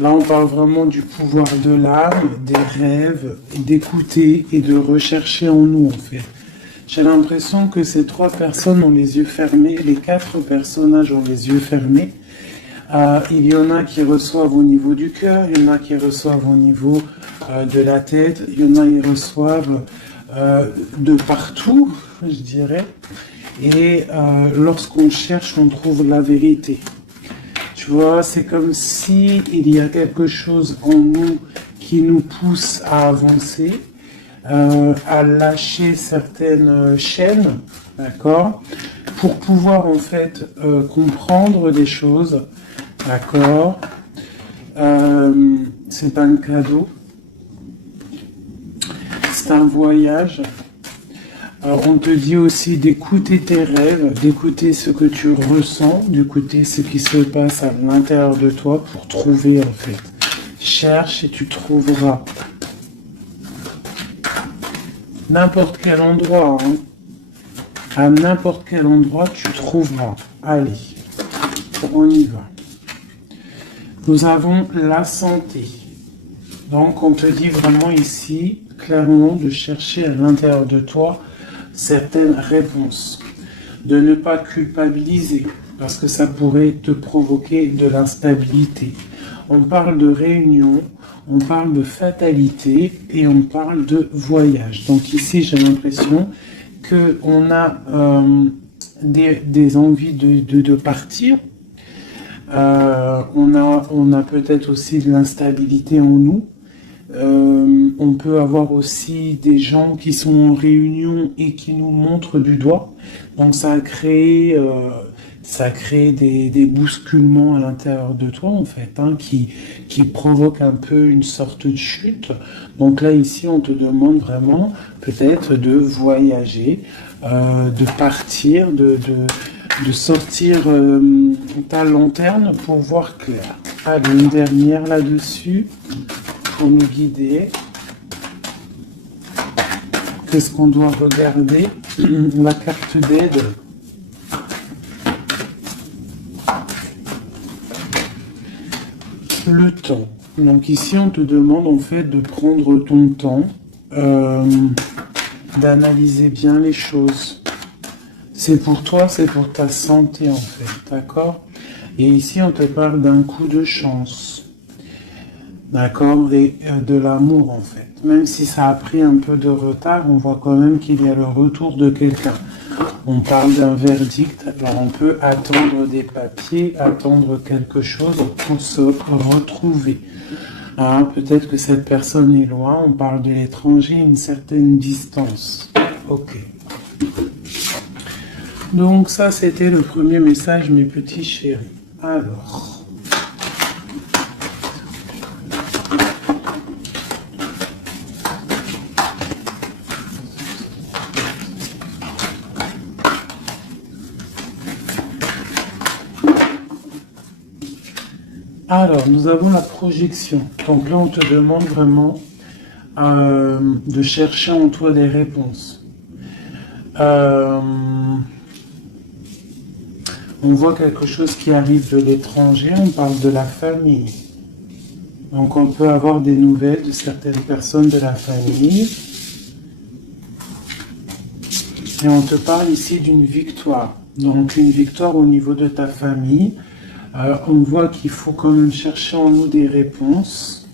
Là, on parle vraiment du pouvoir de l'âme, des rêves, d'écouter et de rechercher en nous, en fait. J'ai l'impression que ces trois personnes ont les yeux fermés, les quatre personnages ont les yeux fermés. Il y en a qui reçoivent au niveau du cœur, il y en a qui reçoivent au niveau de la tête, il y en a qui reçoivent de partout, je dirais. Et lorsqu'on cherche, on trouve la vérité. Tu vois, c'est comme si il y a quelque chose en nous qui nous pousse à avancer, à lâcher certaines chaînes, d'accord, pour pouvoir en fait comprendre des choses, d'accord. C'est un cadeau, c'est un voyage. Alors, on te dit aussi d'écouter tes rêves, d'écouter ce que tu ressens, d'écouter ce qui se passe à l'intérieur de toi pour trouver en fait. Cherche et tu trouveras. N'importe quel endroit, hein. À n'importe quel endroit tu trouveras. Allez, on y va. Nous avons la santé. Donc on te dit vraiment ici, clairement, de chercher à l'intérieur de toi certaines réponses, de ne pas culpabiliser, parce que ça pourrait te provoquer de l'instabilité. On parle de réunion, on parle de fatalité et on parle de voyage. Donc ici, j'ai l'impression qu'on a des envies de partir. On a peut-être aussi de l'instabilité en nous. On peut avoir aussi des gens qui sont en réunion et qui nous montrent du doigt. Donc ça a créé des bousculements à l'intérieur de toi en fait, hein, qui provoquent un peu une sorte de chute. Donc là ici on te demande vraiment peut-être de voyager, de partir, de sortir ta lanterne pour voir clair. Allez, une dernière là-dessus. Pour nous guider. Qu'est-ce qu'on doit regarder? La carte d'aide. Le temps. Donc ici, on te demande en fait de prendre ton temps, d'analyser bien les choses. C'est pour toi, c'est pour ta santé en fait, d'accord? Et ici, on te parle d'un coup de chance. D'accord, et de l'amour en fait. Même si ça a pris un peu de retard, on voit quand même qu'il y a le retour de quelqu'un. On parle d'un verdict, alors on peut attendre des papiers, attendre quelque chose pour se retrouver. Hein, peut-être que cette personne est loin, on parle de l'étranger, une certaine distance. Ok. Donc ça, c'était le premier message, mes petits chéris. Alors... Alors, nous avons la projection. Donc là, on te demande vraiment de chercher en toi des réponses. On voit quelque chose qui arrive de l'étranger, on parle de la famille. Donc on peut avoir des nouvelles de certaines personnes de la famille. Et on te parle ici d'une victoire. Donc une victoire au niveau de ta famille. On voit qu'il faut quand même chercher en nous des réponses.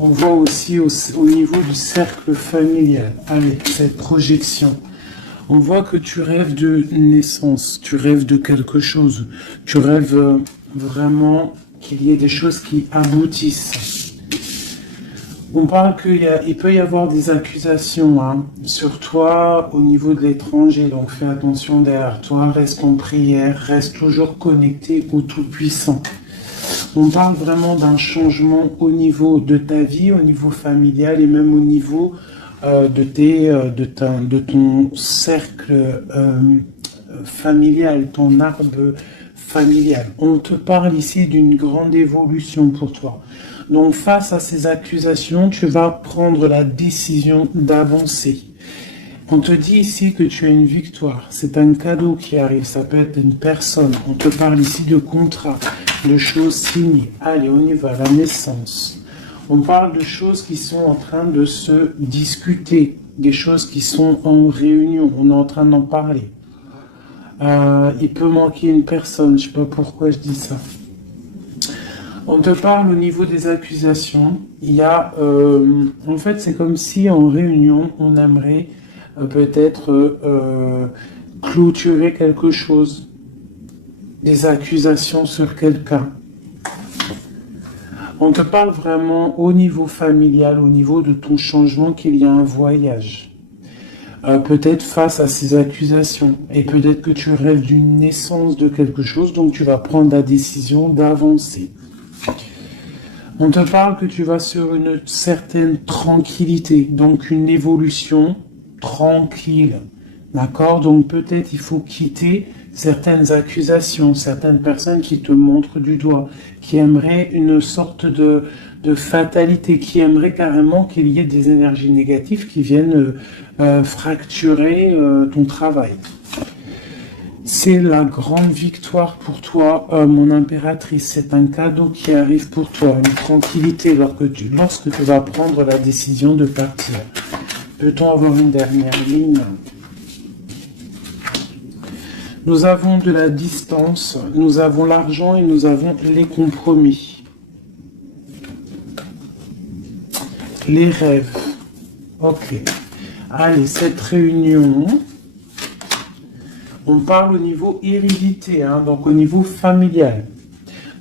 On voit aussi au niveau du cercle familial, avec cette projection. On voit que tu rêves de naissance, tu rêves de quelque chose. Tu rêves vraiment qu'il y ait des choses qui aboutissent. On parle qu'il peut y avoir des accusations sur toi au niveau de l'étranger, donc fais attention derrière toi, reste en prière, reste toujours connecté au Tout-Puissant. On parle vraiment d'un changement au niveau de ta vie, au niveau familial et même au niveau de ton cercle familial, ton arbre familial. On te parle ici d'une grande évolution pour toi. Donc face à ces accusations, tu vas prendre la décision d'avancer. On te dit ici que tu as une victoire. C'est un cadeau qui arrive. Ça peut être une personne. On te parle ici de contrat, de choses signées. Allez, on y va. La naissance. On parle de choses qui sont en train de se discuter. Des choses qui sont en réunion. On est en train d'en parler. Il peut manquer une personne. Je ne sais pas pourquoi je dis ça. On te parle au niveau des accusations. Il y a... en fait, c'est comme si en réunion, on aimerait... peut-être clôturer quelque chose, des accusations sur quelqu'un. On te parle vraiment au niveau familial, au niveau de ton changement, qu'il y a un voyage. Peut-être face à ces accusations. Et peut-être que tu rêves d'une naissance de quelque chose, donc tu vas prendre la décision d'avancer. On te parle que tu vas sur une certaine tranquillité, donc une évolution tranquille, d'accord? Donc peut-être il faut quitter certaines accusations, certaines personnes qui te montrent du doigt, qui aimeraient une sorte de fatalité, qui aimeraient carrément qu'il y ait des énergies négatives qui viennent fracturer ton travail. C'est la grande victoire pour toi, mon impératrice. C'est un cadeau qui arrive pour toi, une tranquillité lorsque tu vas prendre la décision de partir. Peut-on avoir une dernière ligne? Nous avons de la distance, nous avons l'argent et nous avons les compromis. Les rêves. Ok. Allez, cette réunion, on parle au niveau hérédité, hein, donc au niveau familial.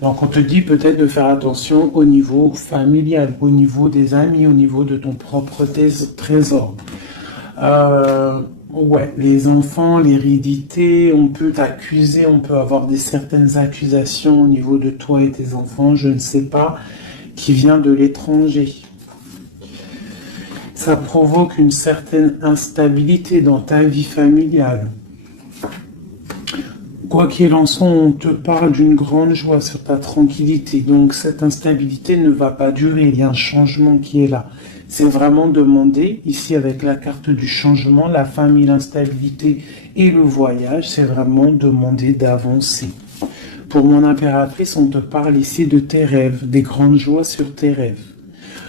Donc on te dit peut-être de faire attention au niveau familial, au niveau des amis, au niveau de ton propre trésor. Ouais, les enfants, l'hérédité, on peut t'accuser, on peut avoir certaines accusations au niveau de toi et tes enfants, je ne sais pas, qui vient de l'étranger. Ça provoque une certaine instabilité dans ta vie familiale. Quoi qu'il en soit, on te parle d'une grande joie sur ta tranquillité. Donc cette instabilité ne va pas durer, il y a un changement qui est là. C'est vraiment demander, ici avec la carte du changement, la famille, l'instabilité et le voyage, c'est vraiment demander d'avancer. Pour mon impératrice, on te parle ici de tes rêves, des grandes joies sur tes rêves.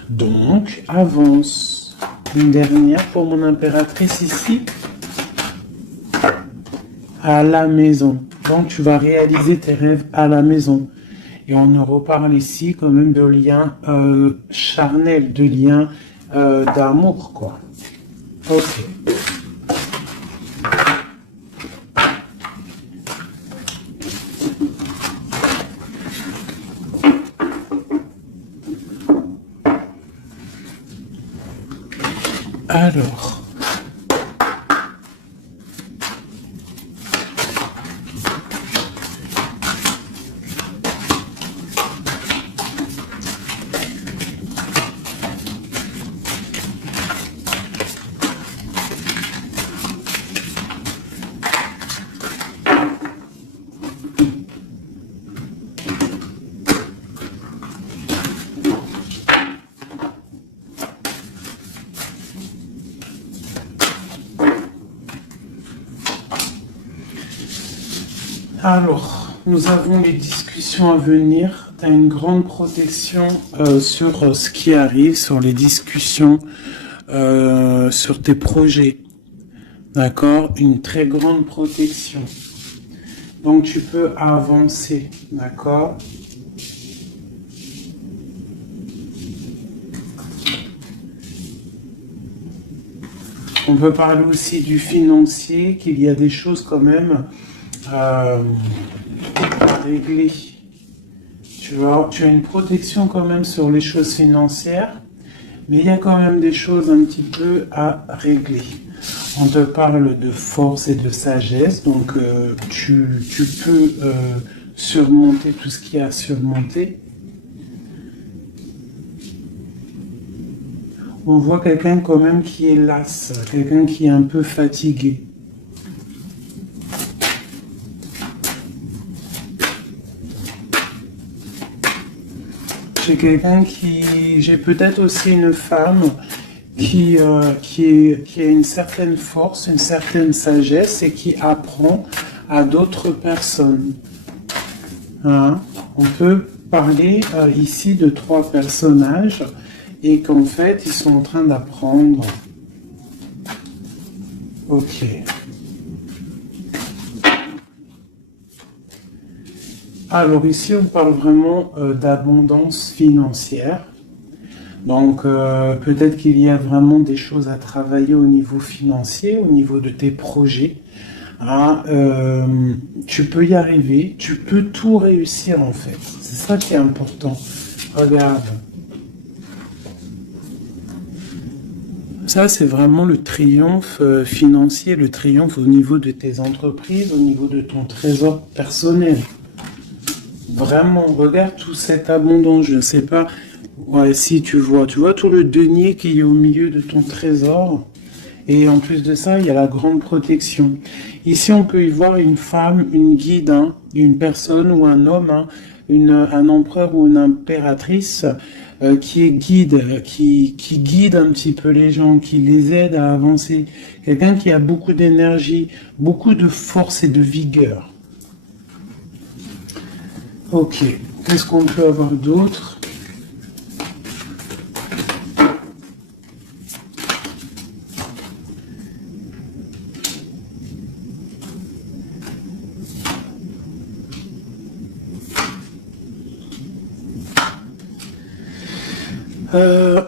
Donc, avance. Une dernière pour mon impératrice ici. À la maison. Donc, tu vas réaliser tes rêves à la maison. Et on en reparle ici quand même de liens charnels, de liens d'amour, quoi. Ok. Alors... Alors, nous avons les discussions à venir. Tu as une grande protection sur ce qui arrive, sur les discussions, sur tes projets. D'accord? Une très grande protection. Donc, tu peux avancer. D'accord? On peut parler aussi du financier, qu'il y a des choses quand même à régler. Tu as une protection quand même sur les choses financières, mais il y a quand même des choses un petit peu à régler. On te parle de force et de sagesse, donc tu peux surmonter tout ce qu'il y a à surmonter. On voit quelqu'un quand même qui est las, quelqu'un qui est un peu fatigué. J'ai peut-être aussi une femme qui a une certaine force, une certaine sagesse et qui apprend à d'autres personnes. Hein? On peut parler ici de 3 personnages et qu'en fait, ils sont en train d'apprendre. Ok. Alors ici, on parle vraiment d'abondance financière. Donc peut-être qu'il y a vraiment des choses à travailler au niveau financier, au niveau de tes projets. Hein, tu peux y arriver, tu peux tout réussir en fait. C'est ça qui est important. Regarde. Ça, c'est vraiment le triomphe financier, le triomphe au niveau de tes entreprises, au niveau de ton trésor personnel. Vraiment, regarde toute cette abondance, je ne sais pas. Ouais, si tu vois tout le denier qui est au milieu de ton trésor. Et en plus de ça, il y a la grande protection. Ici, on peut y voir une femme, une guide, hein, une personne ou un homme, hein, un empereur ou une impératrice qui est guide, qui guide un petit peu les gens, qui les aide à avancer. Quelqu'un qui a beaucoup d'énergie, beaucoup de force et de vigueur. Ok, qu'est-ce qu'on peut avoir d'autre ?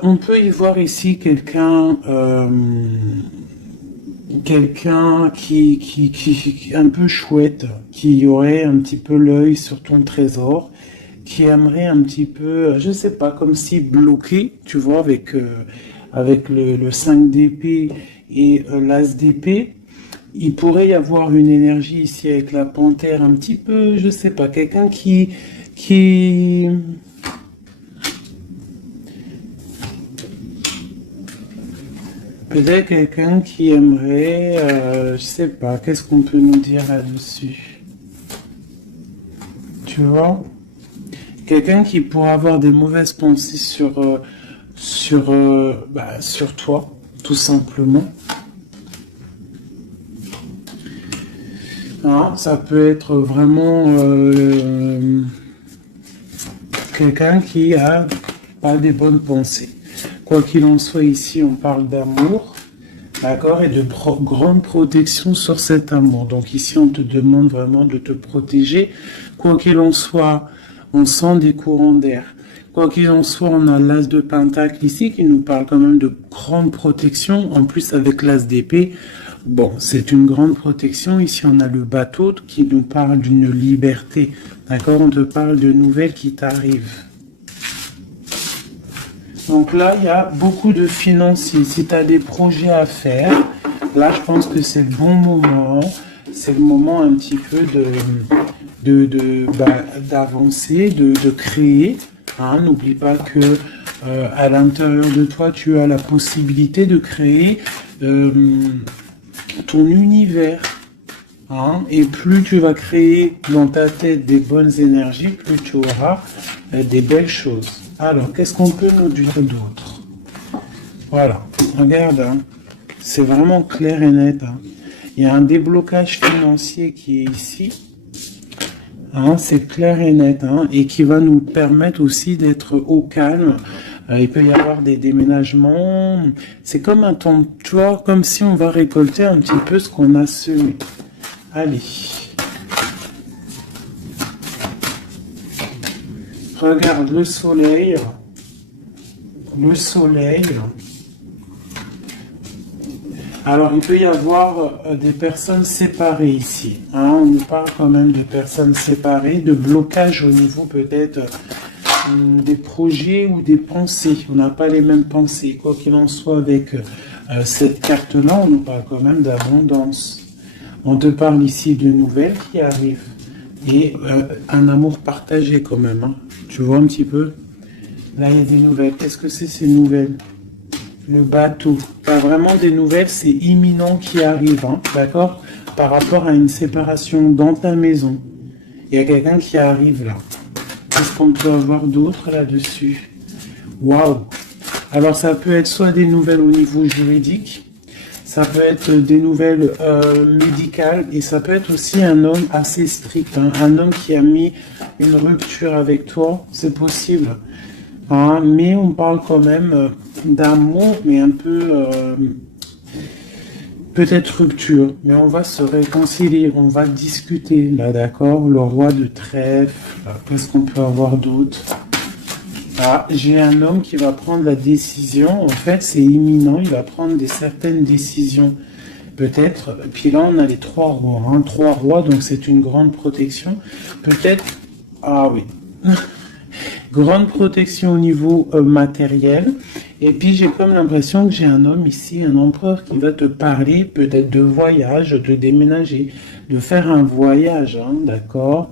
On peut y voir ici quelqu'un qui un peu chouette, qui aurait un petit peu l'œil sur ton trésor, qui aimerait un petit peu, je sais pas, comme si bloqué, tu vois, avec le 5 d'épée et l'as d'épée. Il pourrait y avoir une énergie ici avec la panthère, un petit peu, je sais pas, quelqu'un qui peut-être quelqu'un qui aimerait, je sais pas, qu'est-ce qu'on peut nous dire là-dessus? Tu vois? Quelqu'un qui pourrait avoir des mauvaises pensées sur toi, tout simplement. Hein, ça peut être vraiment quelqu'un qui a pas des bonnes pensées. Quoi qu'il en soit, ici, on parle d'amour, d'accord, et de grande protection sur cet amour. Donc ici, on te demande vraiment de te protéger. Quoi qu'il en soit, on sent des courants d'air. Quoi qu'il en soit, on a l'as de pentacle ici qui nous parle quand même de grande protection. En plus, avec l'as d'épée, bon, c'est une grande protection. Ici, on a le bateau qui nous parle d'une liberté. D'accord, on te parle de nouvelles qui t'arrivent. Donc là, il y a beaucoup de financiers. Si tu as des projets à faire, là, je pense que c'est le bon moment. C'est le moment un petit peu d'avancer, de créer. Hein, n'oublie pas que à l'intérieur de toi, tu as la possibilité de créer ton univers. Hein, et plus tu vas créer dans ta tête des bonnes énergies, plus tu auras des belles choses. Alors, qu'est-ce qu'on peut nous dire d'autre? Voilà, regarde, hein, c'est vraiment clair et net. Hein. Il y a un déblocage financier qui est ici. Hein, c'est clair et net, hein, et qui va nous permettre aussi d'être au calme. Il peut y avoir des déménagements. C'est comme un temps, tu vois, comme si on va récolter un petit peu ce qu'on a semé. Allez. Regarde le soleil. Le soleil. Alors, il peut y avoir des personnes séparées ici. Hein, on nous parle quand même de personnes séparées, de blocage au niveau peut-être des projets ou des pensées. On n'a pas les mêmes pensées. Quoi qu'il en soit, avec cette carte-là, on nous parle quand même d'abondance. On te parle ici de nouvelles qui arrivent. Et un amour partagé quand même. Hein. Tu vois un petit peu? Là, il y a des nouvelles. Qu'est-ce que c'est ces nouvelles? Le bateau. Pas vraiment des nouvelles, c'est imminent qui arrive. Hein, d'accord? Par rapport à une séparation dans ta maison. Il y a quelqu'un qui arrive là. Qu'est-ce qu'on peut avoir d'autre là-dessus? Waouh! Alors, ça peut être soit des nouvelles au niveau juridique, ça peut être des nouvelles médicales, et ça peut être aussi un homme assez strict, hein, un homme qui a mis une rupture avec toi, c'est possible. Hein, mais on parle quand même d'amour, mais un peu... peut-être rupture, mais on va se réconcilier, on va discuter, là, d'accord? Le roi de trèfle, qu'est-ce qu'on peut avoir d'autre? Ah, j'ai un homme qui va prendre la décision, en fait, c'est imminent, il va prendre certaines décisions, peut-être. Puis là, on a les trois rois, hein, trois rois, donc c'est une grande protection. Peut-être, ah oui, grande protection au niveau matériel. Et puis j'ai comme l'impression que j'ai un homme ici, un empereur qui va te parler peut-être de voyage, de déménager, de faire un voyage, hein, d'accord,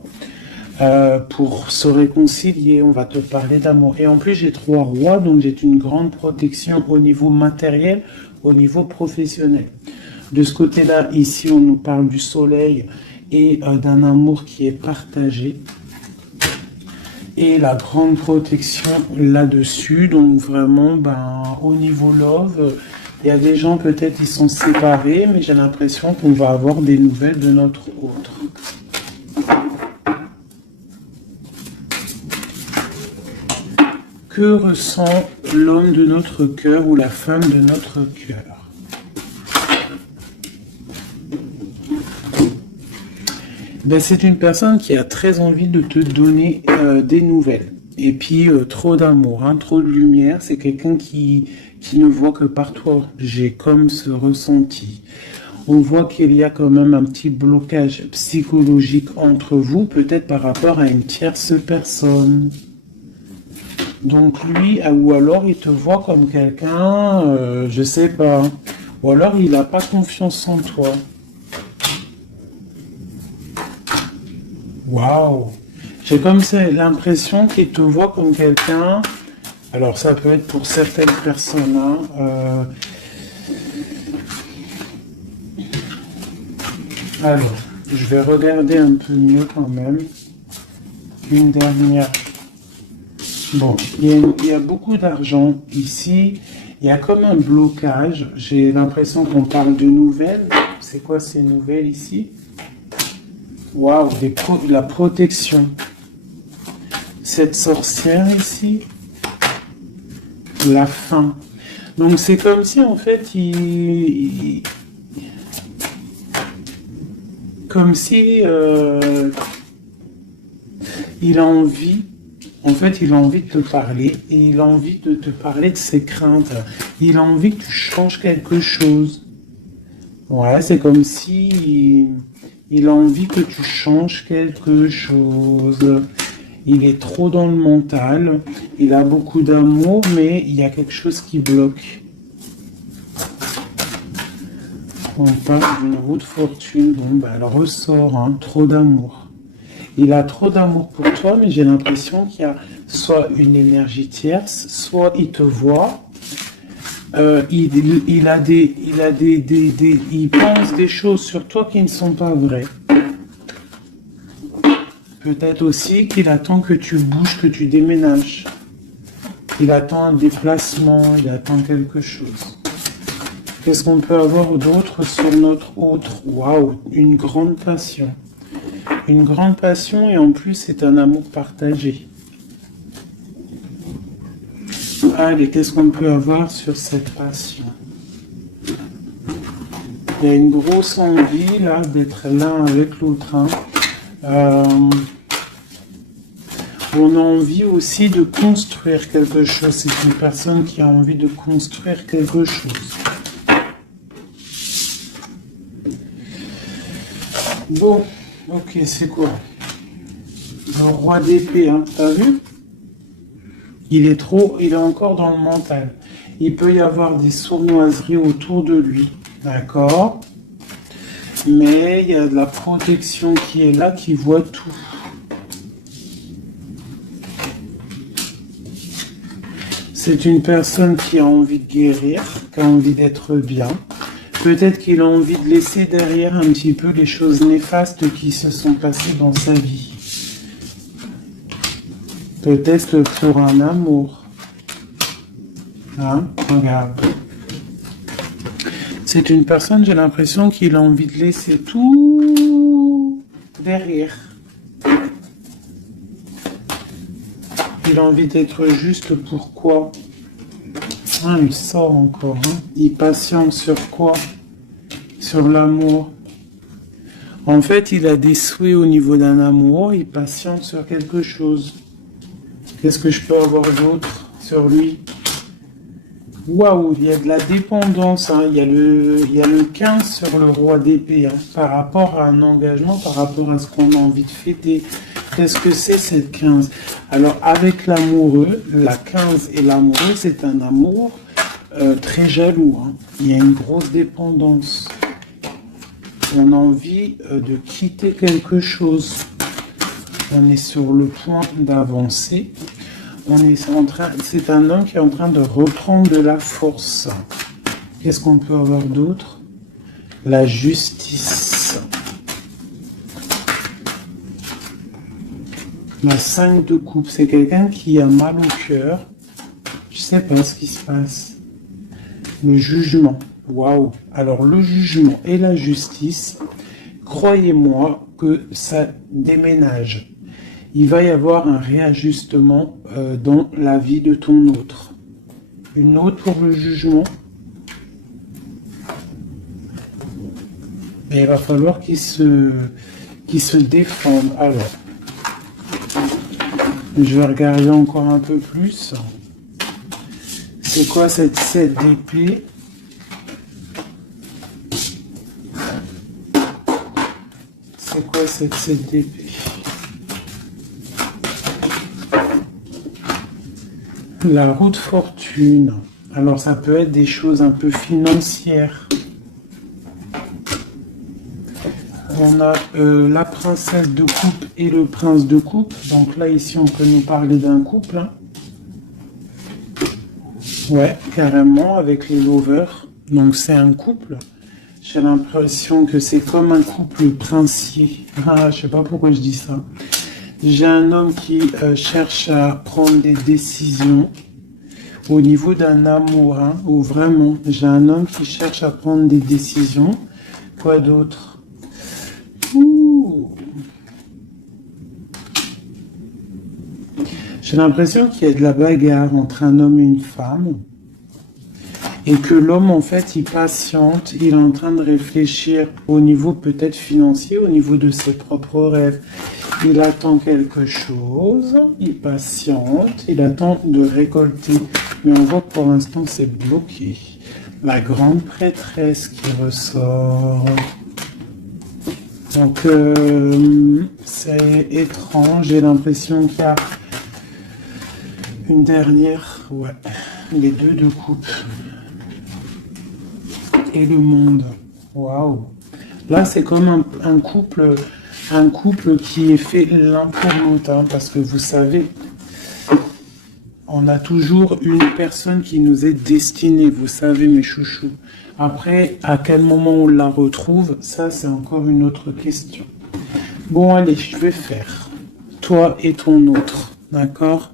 pour se réconcilier, on va te parler d'amour. Et en plus j'ai trois rois, donc j'ai une grande protection au niveau matériel, au niveau professionnel. De ce côté-là, ici on nous parle du soleil et d'un amour qui est partagé. Et la grande protection là-dessus, donc vraiment, au niveau love, il y a des gens peut-être qui sont séparés, mais j'ai l'impression qu'on va avoir des nouvelles de notre autre. Que ressent l'homme de notre cœur ou la femme de notre cœur? C'est une personne qui a très envie de te donner des nouvelles. Et puis, trop d'amour, hein, trop de lumière. C'est quelqu'un qui ne voit que par toi. J'ai comme ce ressenti. On voit qu'il y a quand même un petit blocage psychologique entre vous, peut-être par rapport à une tierce personne. Donc lui, ou alors il te voit comme quelqu'un, je sais pas. Ou alors il n'a pas confiance en toi. Waouh! J'ai comme ça l'impression qu'il te voit comme quelqu'un. Alors ça peut être pour certaines personnes. Hein, alors, je vais regarder un peu mieux quand même. Une dernière. Bon, il y a beaucoup d'argent ici. Il y a comme un blocage. J'ai l'impression qu'on parle de nouvelles. C'est quoi ces nouvelles ici? Waouh, la protection. Cette sorcière ici, la fin. Donc c'est comme si en fait comme si il a envie, en fait il a envie de te parler et il a envie de te parler de ses craintes. Il a envie que tu changes quelque chose. Ouais, c'est comme si il a envie que tu changes quelque chose. Il est trop dans le mental. Il a beaucoup d'amour, mais il y a quelque chose qui bloque. On parle d'une roue de fortune. Bon, elle ressort, hein, trop d'amour. Il a trop d'amour pour toi, mais j'ai l'impression qu'il y a soit une énergie tierce, soit il te voit. Il pense des choses sur toi qui ne sont pas vraies. Peut-être aussi qu'il attend que tu bouges, que tu déménages. Il attend un déplacement, il attend quelque chose. Qu'est-ce qu'on peut avoir d'autre sur notre autre? Waouh, une grande passion. Une grande passion et en plus c'est un amour partagé. Allez, qu'est-ce qu'on peut avoir sur cette passion? Il y a une grosse envie là d'être l'un avec l'autre. Hein. On a envie aussi de construire quelque chose. C'est une personne qui a envie de construire quelque chose. Bon, ok, c'est quoi? Le roi d'épée, hein, t'as vu? Il est encore dans le mental. Il peut y avoir des sournoiseries autour de lui, d'accord? Mais il y a de la protection qui est là, qui voit tout. C'est une personne qui a envie de guérir, qui a envie d'être bien. Peut-être qu'il a envie de laisser derrière un petit peu les choses néfastes qui se sont passées dans sa vie. Peut-être pour un amour. Hein, regarde. C'est une personne, j'ai l'impression qu'il a envie de laisser tout derrière. Il a envie d'être juste pourquoi. Ah, il sort encore. Hein. Il patiente sur quoi? Sur l'amour. En fait, il a des souhaits au niveau d'un amour. Il patiente sur quelque chose. Qu'est-ce que je peux avoir d'autre sur lui? Waouh, il y a de la dépendance. Hein. Il y a le 15 sur le roi d'épée. Hein, par rapport à un engagement, par rapport à ce qu'on a envie de fêter. Qu'est-ce que c'est cette 15? Alors, avec l'amoureux, la 15 et l'amoureux, c'est un amour très jaloux. Hein. Il y a une grosse dépendance. On a envie de quitter quelque chose. On est sur le point d'avancer. C'est un homme qui est en train de reprendre de la force. Qu'est-ce qu'on peut avoir d'autre? La justice. La 5 de coupe, c'est quelqu'un qui a mal au cœur. Je sais pas ce qui se passe. Le jugement. Waouh. Alors le jugement et la justice, croyez-moi que ça déménage. Il va y avoir un réajustement dans la vie de ton autre. Une autre pour le jugement. Et il va falloir qu'il se défende. Alors, je vais regarder encore un peu plus. C'est quoi cette 7 d'épée? C'est quoi cette 7 d'épée? La roue de fortune. Alors ça peut être des choses un peu financières. On a la princesse de coupe et le prince de coupe. Donc là, ici, on peut nous parler d'un couple. Hein. Ouais, carrément, avec les lovers. Donc c'est un couple. J'ai l'impression que c'est comme un couple princier. Ah, je sais pas pourquoi je dis ça. J'ai un homme qui cherche à prendre des décisions au niveau d'un amour, hein, ou vraiment, j'ai un homme qui cherche à prendre des décisions. Quoi d'autre? J'ai l'impression qu'il y a de la bagarre entre un homme et une femme. Et que l'homme, en fait, il patiente, il est en train de réfléchir au niveau peut-être financier, au niveau de ses propres rêves. Il attend quelque chose, il patiente, il attend de récolter. Mais on voit que pour l'instant, c'est bloqué. La grande prêtresse qui ressort. Donc, c'est étrange. J'ai l'impression qu'il y a une dernière... Ouais, les deux de coupe. Et le monde. Waouh. Là, c'est comme un couple qui est fait l'un pour l'autre, hein, parce que vous savez, on a toujours une personne qui nous est destinée, vous savez, mes chouchous. Après, à quel moment on la retrouve, ça, c'est encore une autre question. Bon, allez, je vais faire toi et ton autre, d'accord?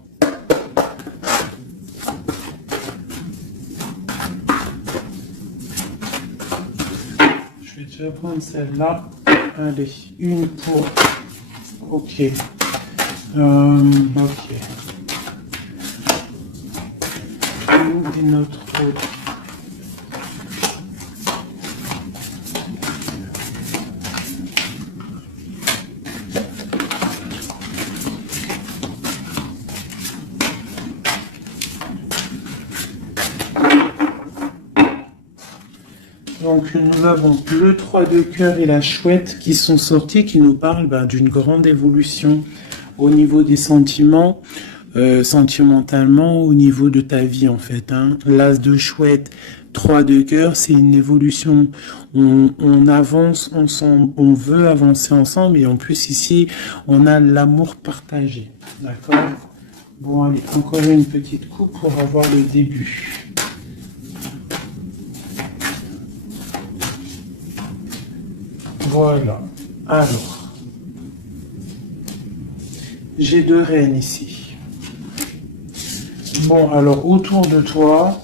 Je vais prendre celle-là. Allez, une pour... Ok. Ok. Et notre autre. Donc nous avons le 3 de cœur et la chouette qui sont sortis, qui nous parlent d'une grande évolution au niveau des sentiments, sentimentalement, au niveau de ta vie en fait. Hein. L'as de chouette, 3 de cœur, c'est une évolution. On avance ensemble, on veut avancer ensemble et en plus ici, on a l'amour partagé. D'accord? Bon, allez, encore une petite coupe pour avoir le début. Voilà. Alors, j'ai deux reines ici. Bon, alors autour de toi,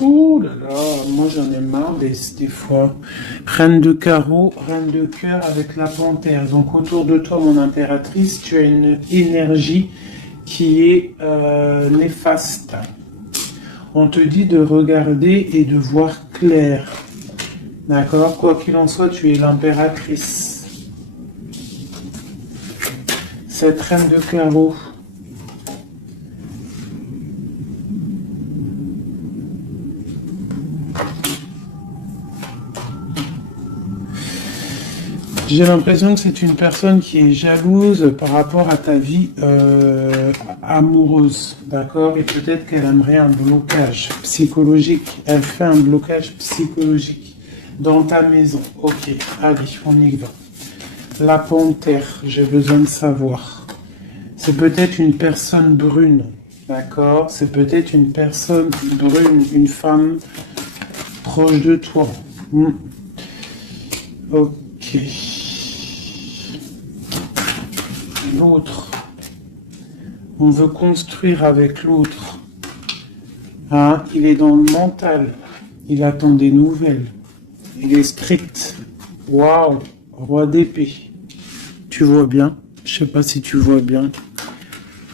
Ouh là là, moi j'en ai marre des fois. Reine de carreau, reine de cœur avec la panthère. Donc autour de toi, mon impératrice, tu as une énergie qui est néfaste. On te dit de regarder et de voir clair. D'accord? Quoi qu'il en soit, tu es l'impératrice. Cette reine de carreau. J'ai l'impression que c'est une personne qui est jalouse par rapport à ta vie amoureuse, d'accord? Et peut-être qu'elle aimerait un blocage psychologique. Elle fait un blocage psychologique dans ta maison. Ok, allez, on y va. La panthère, j'ai besoin de savoir. C'est peut-être une personne brune, d'accord? C'est peut-être une personne brune, une femme proche de toi. Ok. L'autre. On veut construire avec l'autre. Hein? Il est dans le mental. Il attend des nouvelles. Il est strict. Waouh. Roi d'épée. Tu vois bien? Je sais pas si tu vois bien.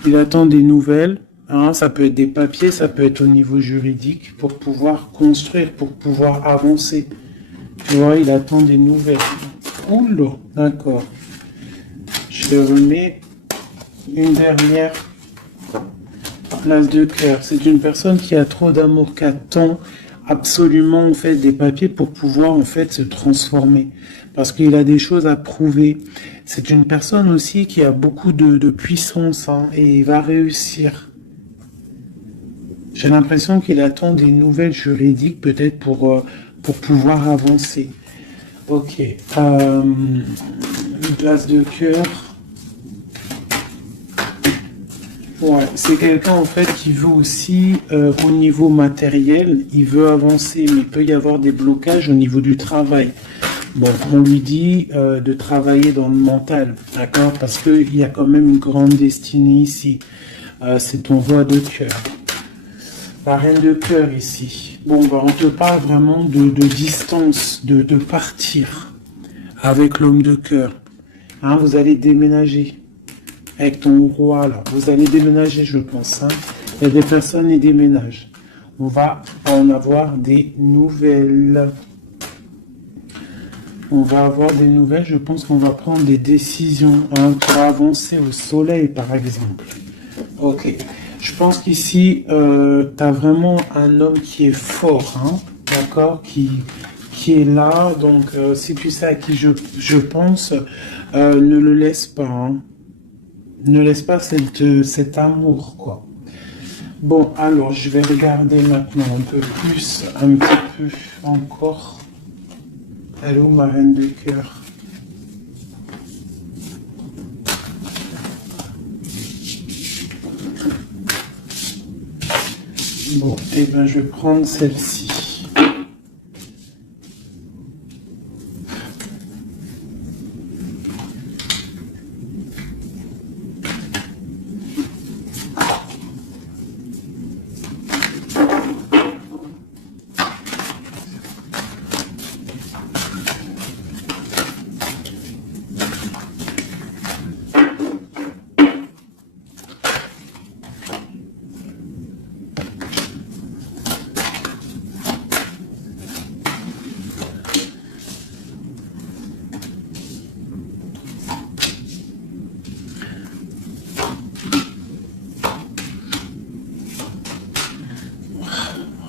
Il attend des nouvelles. Hein? Ça peut être des papiers, ça peut être au niveau juridique pour pouvoir construire, pour pouvoir avancer. Tu vois, il attend des nouvelles. Oh là, d'accord. Je remets une dernière place de cœur. C'est une personne qui a trop d'amour, qui attend absolument en fait des papiers pour pouvoir en fait se transformer. Parce qu'il a des choses à prouver. C'est une personne aussi qui a beaucoup de puissance hein, et il va réussir. J'ai l'impression qu'il attend des nouvelles juridiques peut-être pour pouvoir avancer. Ok. Une place de cœur. Ouais, c'est quelqu'un en fait qui veut aussi au niveau matériel, il veut avancer, mais il peut y avoir des blocages au niveau du travail. Bon, on lui dit de travailler dans le mental, d'accord? Parce qu'il y a quand même une grande destinée ici. C'est ton roi de cœur. La reine de cœur ici. Bon, bah, on te parle vraiment de distance, de partir avec l'homme de cœur. Hein, vous allez déménager. Avec ton roi, là. Vous allez déménager, je pense. Hein. Il y a des personnes qui déménagent. On va en avoir des nouvelles. On va avoir des nouvelles. Je pense qu'on va prendre des décisions hein, pour avancer au soleil, par exemple. Ok. Je pense qu'ici, tu as vraiment un homme qui est fort. Hein, d'accord, qui est là. Donc, si tu sais à qui je pense, ne le laisse pas. Hein. Ne laisse pas cet amour, quoi. Bon, alors, je vais regarder maintenant un peu plus, un petit peu encore. Elle est où, ma reine de cœur? Bon, eh bien, je vais prendre celle-ci.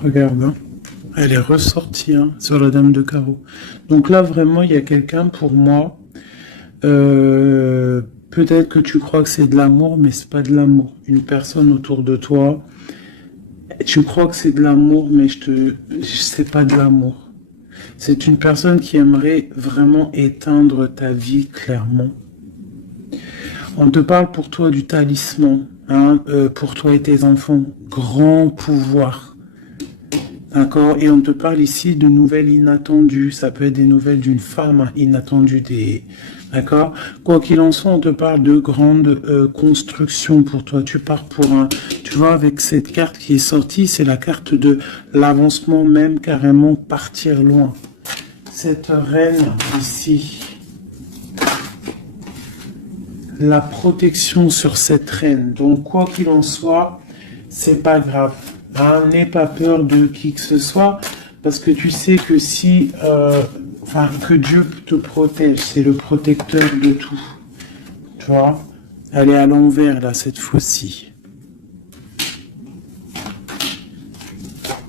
Regarde, hein. Elle est ressortie hein, sur la dame de carreau. Donc là, vraiment, il y a quelqu'un pour moi. Peut-être que tu crois que c'est de l'amour, mais c'est pas de l'amour. Une personne autour de toi, tu crois que c'est de l'amour, mais c'est pas de l'amour. C'est une personne qui aimerait vraiment éteindre ta vie clairement. On te parle pour toi du talisman, hein, pour toi et tes enfants. Grand pouvoir. D'accord? Et on te parle ici de nouvelles inattendues. Ça peut être des nouvelles d'une femme inattendue. D'accord? Quoi qu'il en soit, on te parle de grandes constructions pour toi. Tu Tu vois, avec cette carte qui est sortie, c'est la carte de l'avancement même, carrément partir loin. Cette reine ici, la protection sur cette reine. Donc, quoi qu'il en soit, c'est pas grave. Hein, n'aie pas peur de qui que ce soit, parce que tu sais que si, que Dieu te protège, c'est le protecteur de tout. Tu vois, elle est à l'envers là cette fois-ci.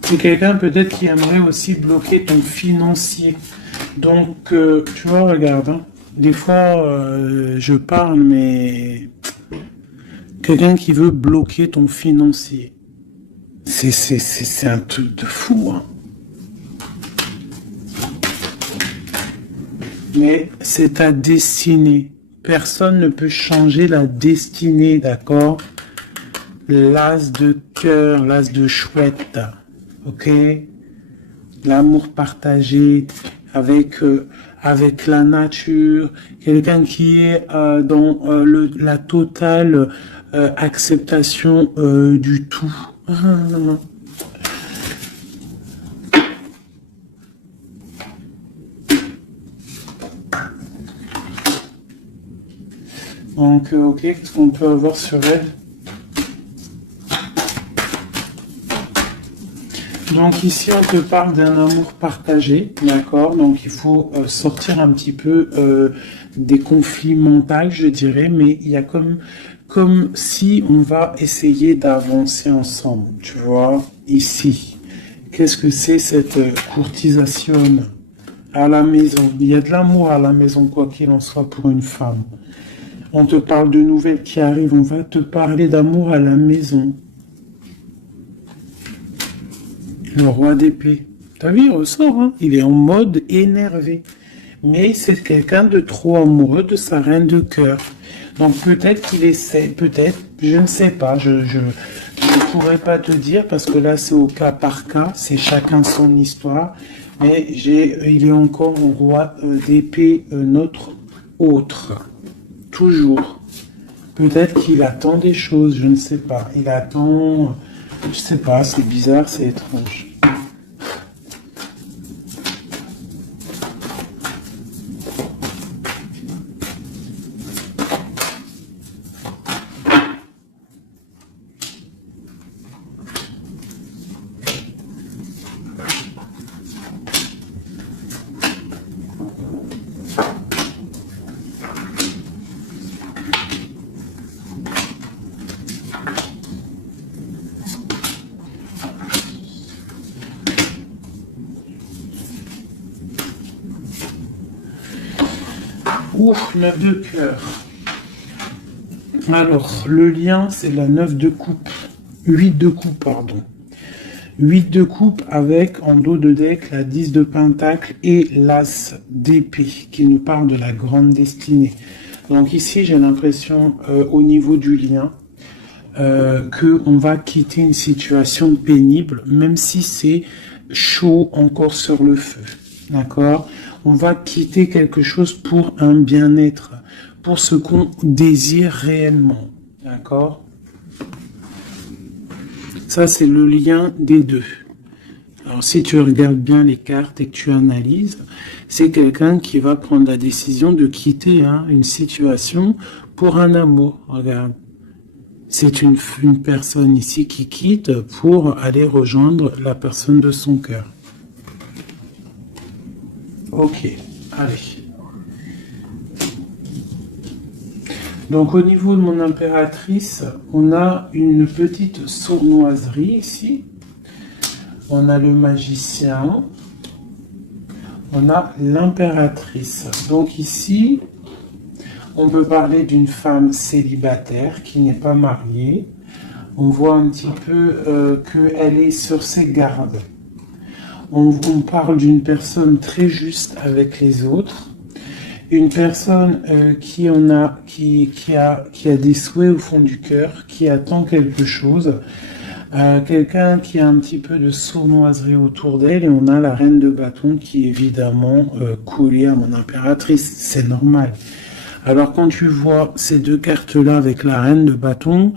C'est quelqu'un peut-être qui aimerait aussi bloquer ton financier. Donc, tu vois, regarde, hein, des fois, je parle, mais quelqu'un qui veut bloquer ton financier. C'est un truc de fou, hein. Mais c'est ta destinée. Personne ne peut changer la destinée, d'accord? L'as de cœur, l'as de chouette, ok? L'amour partagé avec la nature, quelqu'un qui est dans la totale acceptation du tout. Donc, ok, qu'est-ce qu'on peut avoir sur elle? Donc ici, on te parle d'un amour partagé, d'accord? Donc il faut sortir un petit peu des conflits mentaux, je dirais, mais il y a comme si on va essayer d'avancer ensemble, tu vois, ici. Qu'est-ce que c'est cette courtisation à la maison? Il y a de l'amour à la maison, quoi qu'il en soit, pour une femme. On te parle de nouvelles qui arrivent, on va te parler d'amour à la maison. Le roi d'épée. T'as vu, il ressort, hein? Il est en mode énervé. Mais c'est quelqu'un de trop amoureux de sa reine de cœur. Donc peut-être qu'il essaie, peut-être, je ne sais pas, je ne pourrais pas te dire parce que là c'est au cas par cas, c'est chacun son histoire. Mais il est encore au roi d'épée, notre autre. Toujours. Peut-être qu'il attend des choses, je ne sais pas. Il attend, je sais pas, c'est bizarre, c'est étrange. Ouf, 9 de cœur. Alors, le lien, c'est la 9 de coupe. 8 de coupe, pardon. 8 de coupe avec, en dos de deck, la 10 de pentacle et l'as d'épée, qui nous parle de la grande destinée. Donc ici, j'ai l'impression, au niveau du lien, qu'on va quitter une situation pénible, même si c'est chaud encore sur le feu. D'accord? On va quitter quelque chose pour un bien-être, pour ce qu'on désire réellement. D'accord? Ça, c'est le lien des deux. Alors, si tu regardes bien les cartes et que tu analyses, c'est quelqu'un qui va prendre la décision de quitter une situation pour un amour. Regarde. C'est une personne ici qui quitte pour aller rejoindre la personne de son cœur. Ok, allez. Donc au niveau de mon impératrice, on a une petite sournoiserie ici. On a le magicien. On a l'impératrice. Donc ici, on peut parler d'une femme célibataire qui n'est pas mariée. On voit un petit peu qu'elle est sur ses gardes. On parle d'une personne très juste avec les autres, une personne qui a des souhaits au fond du cœur, qui attend quelque chose, quelqu'un qui a un petit peu de sournoiserie autour d'elle, et on a la reine de bâton qui est évidemment collée à mon impératrice, c'est normal. Alors quand tu vois ces deux cartes-là avec la reine de bâton,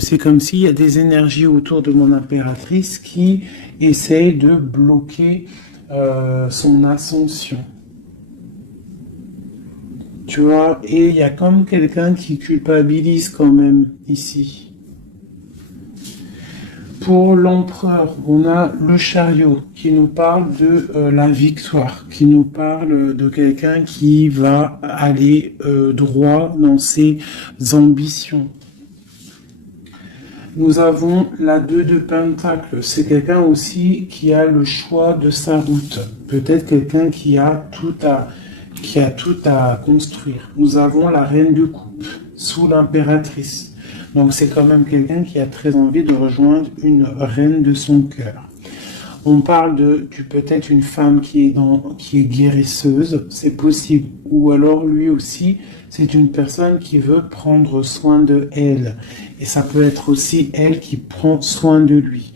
c'est comme s'il y a des énergies autour de mon impératrice qui essayent de bloquer son ascension. Tu vois, et il y a comme quelqu'un qui culpabilise quand même ici. Pour l'empereur, on a le chariot qui nous parle de la victoire, qui nous parle de quelqu'un qui va aller droit dans ses ambitions. Nous avons la 2 de Pentacle. C'est quelqu'un aussi qui a le choix de sa route. Peut-être quelqu'un qui a tout à construire. Nous avons la Reine de Coupe sous l'impératrice. Donc c'est quand même quelqu'un qui a très envie de rejoindre une reine de son cœur. On parle de peut-être une femme qui est guérisseuse, c'est possible. Ou alors lui aussi, c'est une personne qui veut prendre soin de elle. Et ça peut être aussi elle qui prend soin de lui.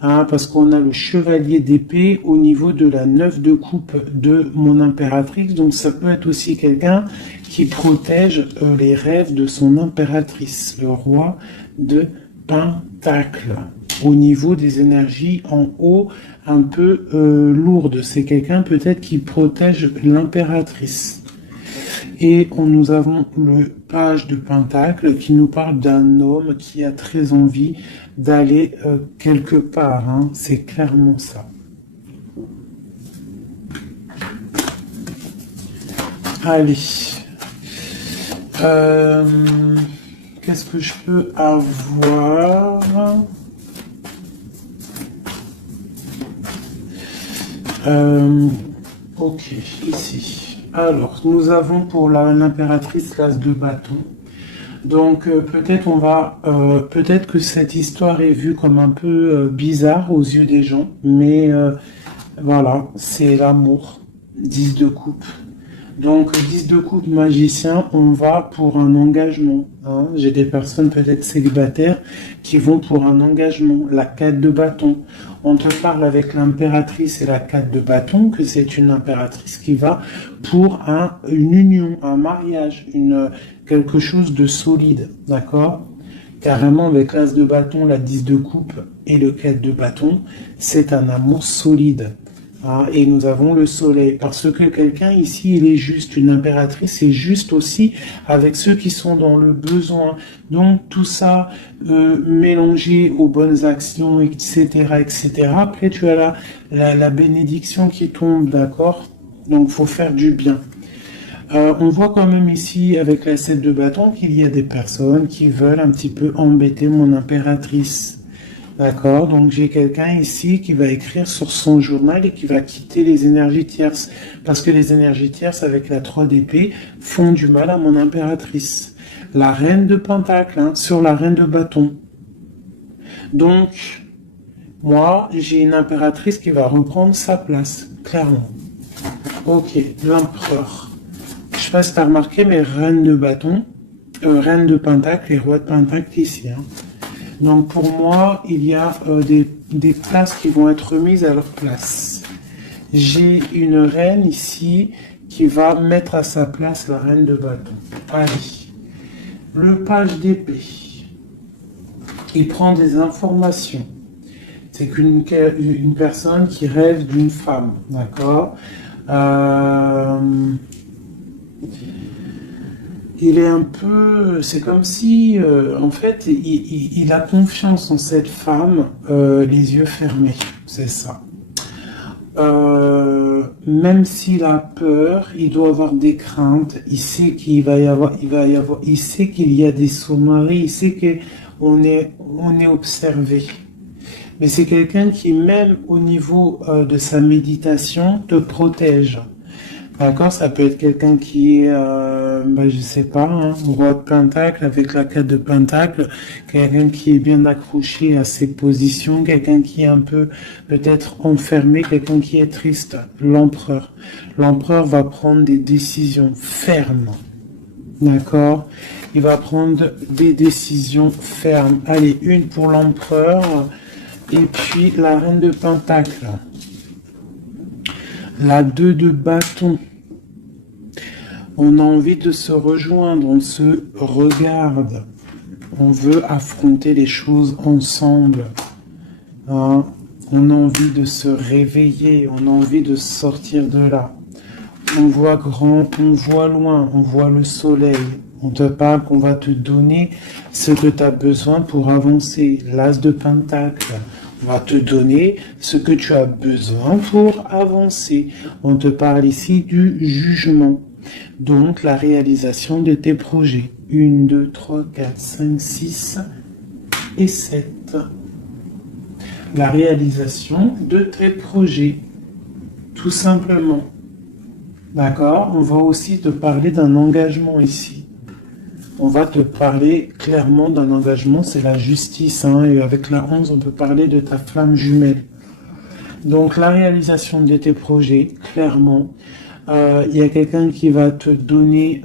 Hein, parce qu'on a le chevalier d'épée au niveau de la 9 de coupe de mon impératrice. Donc ça peut être aussi quelqu'un qui protège les rêves de son impératrice, le roi de Pentacle. Au niveau des énergies en haut, un peu lourdes. C'est quelqu'un peut-être qui protège l'impératrice. Et nous avons le page de Pentacle qui nous parle d'un homme qui a très envie d'aller quelque part. Hein. C'est clairement ça. Allez. Qu'est-ce que je peux avoir? Ok, ici. Alors, nous avons pour l'impératrice l'as de bâton. Donc, peut-être que cette histoire est vue comme un peu bizarre aux yeux des gens, mais voilà, c'est l'amour. 10 de coupe. Donc, 10 de coupe magicien, on va pour un engagement. Hein. J'ai des personnes peut-être célibataires qui vont pour un engagement. La 4 de bâton. On te parle avec l'impératrice et la 4 de bâton que c'est une impératrice qui va pour une union, un mariage, quelque chose de solide. D'accord ? Carrément, avec l'as de bâton, la 10 de coupe et le 4 de bâton, c'est un amour solide. Ah, et nous avons le soleil, parce que quelqu'un ici, il est juste, une impératrice est juste aussi avec ceux qui sont dans le besoin. Donc tout ça mélangé aux bonnes actions, etc., etc. Après, tu as la bénédiction qui tombe, d'accord? Donc faut faire du bien. On voit quand même ici, avec la 7 de bâton, qu'il y a des personnes qui veulent un petit peu embêter mon impératrice. D'accord, donc j'ai quelqu'un ici qui va écrire sur son journal et qui va quitter les énergies tierces. Parce que les énergies tierces avec la 3 d'épée font du mal à mon impératrice. La reine de pentacle, hein, sur la reine de bâton. Donc, moi, j'ai une impératrice qui va reprendre sa place, clairement. Ok, l'empereur. Je sais pas si tu as remarqué, mais reine de bâton, reine de pentacle et roi de pentacle ici, hein. Donc pour moi, il y a des places qui vont être remises à leur place. J'ai une reine ici qui va mettre à sa place la reine de bâton. Allez, le page d'épée. Il prend des informations. C'est une personne qui rêve d'une femme, d'accord ? Il est un peu, c'est comme si, en fait, il a confiance en cette femme, les yeux fermés, c'est ça. Même s'il a peur, il doit avoir des craintes. Il sait il sait qu'il y a des sous-marins, il sait qu'on est observé. Mais c'est quelqu'un qui, même au niveau de sa méditation, te protège. D'accord, ça peut être quelqu'un qui est, je sais pas, hein, roi de pentacle avec la 4 de pentacle, quelqu'un qui est bien accroché à ses positions, quelqu'un qui est un peu peut-être enfermé, quelqu'un qui est triste. L'empereur. L'empereur va prendre des décisions fermes. D'accord, il va prendre des décisions fermes. Allez, une pour l'empereur et puis la reine de pentacle. La 2 de bâton. On a envie de se rejoindre, on se regarde. On veut affronter les choses ensemble. Hein? On a envie de se réveiller, on a envie de sortir de là. On voit grand, on voit loin, on voit le soleil. On te parle qu'on va te donner ce que tu as besoin pour avancer. L'as de Pentacle. On va te donner ce que tu as besoin pour avancer. On te parle ici du jugement. Donc, la réalisation de tes projets. 1, 2, 3, 4, 5, 6 et 7. La réalisation de tes projets. Tout simplement. D'accord? On va aussi te parler d'un engagement ici. On va te parler clairement d'un engagement, c'est la justice. Hein, et avec la 11, on peut parler de ta flamme jumelle. Donc, la réalisation de tes projets, clairement. Il y a quelqu'un qui va te donner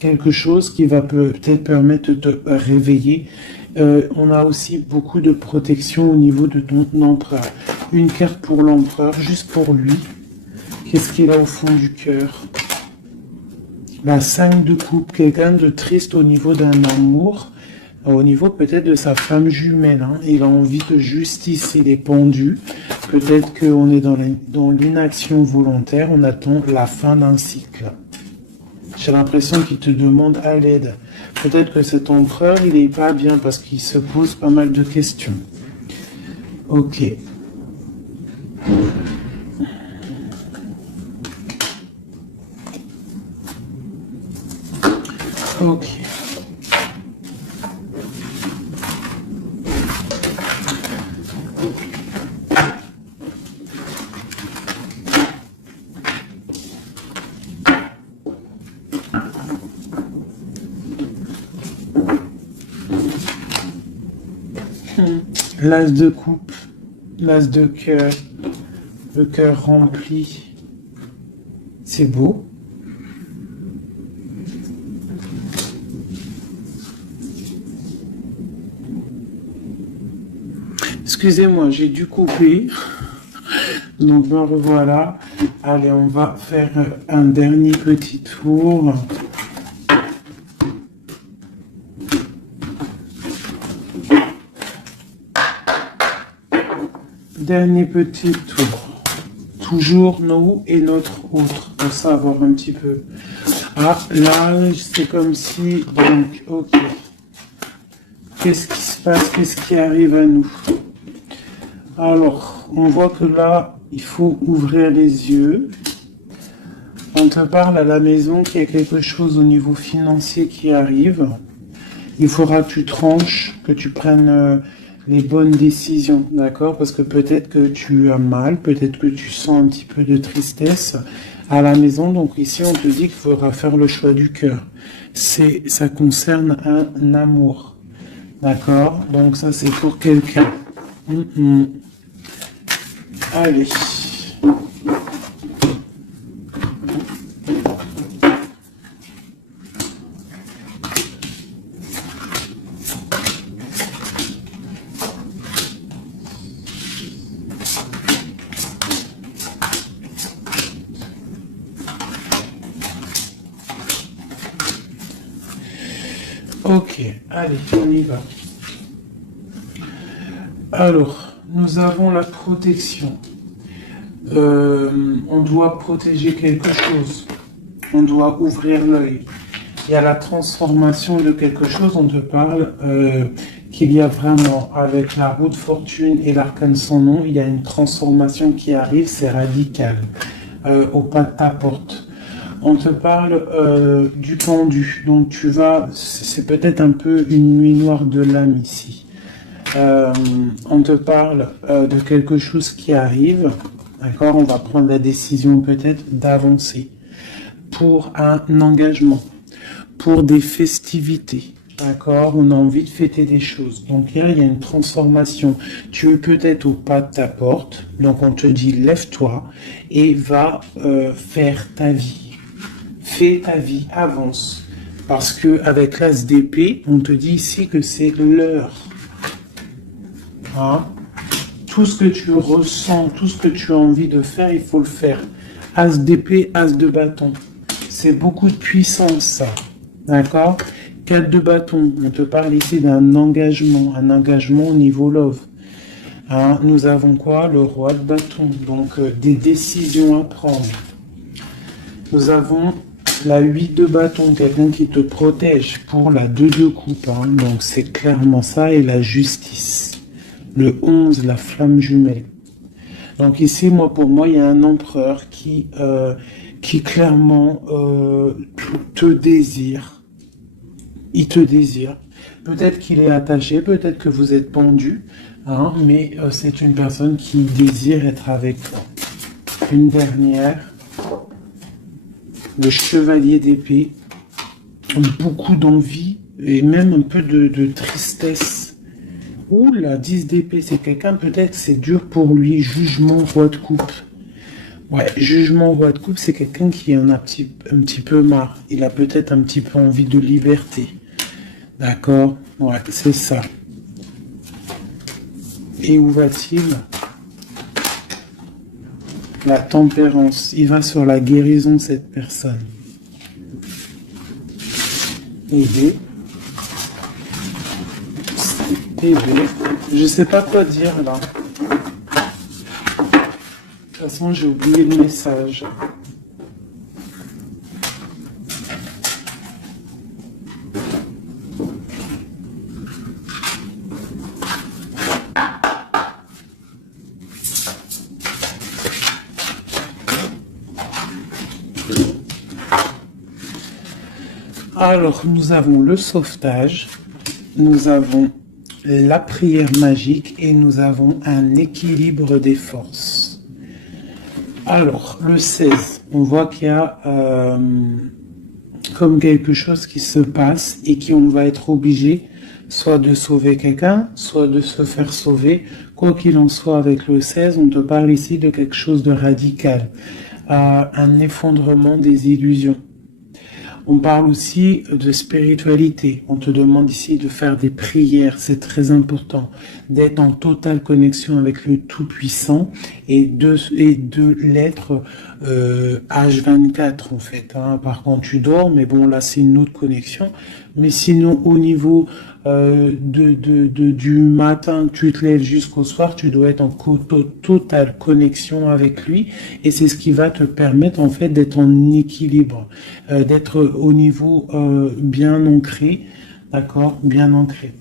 quelque chose qui va peut-être permettre de te réveiller. On a aussi beaucoup de protection au niveau de ton empereur. Une carte pour l'empereur, juste pour lui. Qu'est-ce qu'il a au fond du cœur? La 5 de coupe, quelqu'un de triste au niveau d'un amour, au niveau peut-être de sa femme jumelle. Hein. Il a envie de justice, il est pendu. Peut-être qu'on est dans l'inaction volontaire, on attend la fin d'un cycle. J'ai l'impression qu'il te demande à l'aide. Peut-être que cet empereur, il n'est pas bien parce qu'il se pose pas mal de questions. Ok. Ok. L'as de coupe, l'as de cœur, le cœur rempli. C'est beau. Excusez-moi, j'ai dû couper. Donc me revoilà. Allez, on va faire un dernier petit tour. Dernier petit tour. Toujours nous et notre autre. Pour savoir un petit peu. Ah, là, c'est comme si... Donc, ok. Qu'est-ce qui se passe? Qu'est-ce qui arrive à nous? Alors, on voit que là, il faut ouvrir les yeux. On te parle à la maison qu'il y a quelque chose au niveau financier qui arrive. Il faudra que tu tranches, que tu prennes les bonnes décisions, d'accord? Parce que peut-être que tu as mal, peut-être que tu sens un petit peu de tristesse à la maison. Donc ici, on te dit qu'il faudra faire le choix du cœur. Ça concerne un amour, d'accord? Donc ça, c'est pour quelqu'un. Allez. Ok, allez, on y va. Alors, nous avons la protection. On doit protéger quelque chose. On doit ouvrir l'œil. Il y a la transformation de quelque chose. On te parle qu'il y a vraiment, avec la roue de fortune et l'arcane sans nom, il y a une transformation qui arrive, c'est radical, au pas de ta porte. On te parle du pendu, donc tu vas, c'est peut-être un peu une nuit noire de l'âme ici. On te parle de quelque chose qui arrive, d'accord? On va prendre la décision peut-être d'avancer pour un engagement, pour des festivités. D'accord, on a envie de fêter des choses. Donc là, il y a une transformation. Tu es peut-être au pas de ta porte. Donc on te dit, lève-toi et va faire ta vie. Fais ta vie, avance. Parce que avec l'as d'épée, on te dit ici que c'est l'heure. Hein? Tout ce que tu ressens, tout ce que tu as envie de faire, il faut le faire. As d'épée, as de bâton. c'est beaucoup de puissance, ça. D'accord? 4 de bâton, on te parle ici d'un engagement, un engagement au niveau love. Hein, nous avons quoi? Le roi de bâton, donc des décisions à prendre. Nous avons la 8 de bâton, quelqu'un qui te protège pour la 2 de coupe. Hein, donc c'est clairement ça, et la justice. Le 11, la flamme jumelle. Donc ici, pour moi, il y a un empereur qui clairement te désire. Il te désire. Peut-être qu'il est attaché, peut-être que vous êtes pendu, hein, mais c'est une personne qui désire être avec toi. Une dernière, le chevalier d'épée, beaucoup d'envie et même un peu de tristesse. Ouh, la 10 d'épée, c'est quelqu'un, peut-être c'est dur pour lui. Jugement, roi de coupe. Ouais, jugement, roi de coupe, c'est quelqu'un qui en a un petit peu marre. Il a peut-être un petit peu envie de liberté. D'accord? Ouais, c'est ça. Et où va-t-il? La tempérance. Il va sur la guérison de cette personne. Aider. Aider. Je sais pas quoi dire là. De toute façon, j'ai oublié le message. Alors, nous avons le sauvetage, nous avons la prière magique et nous avons un équilibre des forces. Alors, le 16, on voit qu'il y a comme quelque chose qui se passe et qu'on va être obligé soit de sauver quelqu'un, soit de se faire sauver. Quoi qu'il en soit, avec le 16, on te parle ici de quelque chose de radical, un effondrement des illusions. On parle aussi de spiritualité. On te demande ici de faire des prières, c'est très important, d'être en totale connexion avec le Tout-Puissant et de l'être H24 en fait. Hein. Par contre, tu dors, mais bon là c'est une autre connexion. Mais sinon, au niveau du matin, tu te lèves jusqu'au soir, tu dois être en totale connexion avec lui, et c'est ce qui va te permettre en fait d'être en équilibre, d'être au niveau bien ancré, d'accord, bien ancré.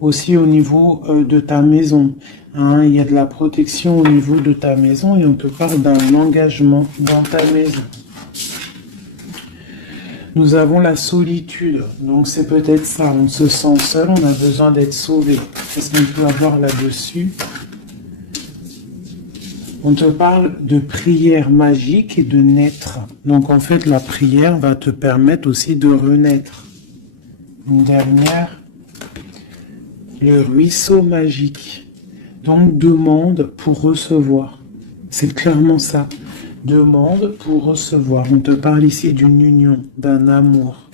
Aussi au niveau de ta maison, hein, il y a de la protection au niveau de ta maison et on te parle d'un engagement dans ta maison. Nous avons la solitude, donc c'est peut-être ça, on se sent seul, on a besoin d'être sauvé. Qu'est-ce qu'on peut avoir là-dessus? On te parle de prière magique et de naître. Donc en fait, la prière va te permettre aussi de renaître. Une dernière, le ruisseau magique. Donc demande pour recevoir. C'est clairement ça. Demande pour recevoir. On te parle ici d'une union, d'un amour.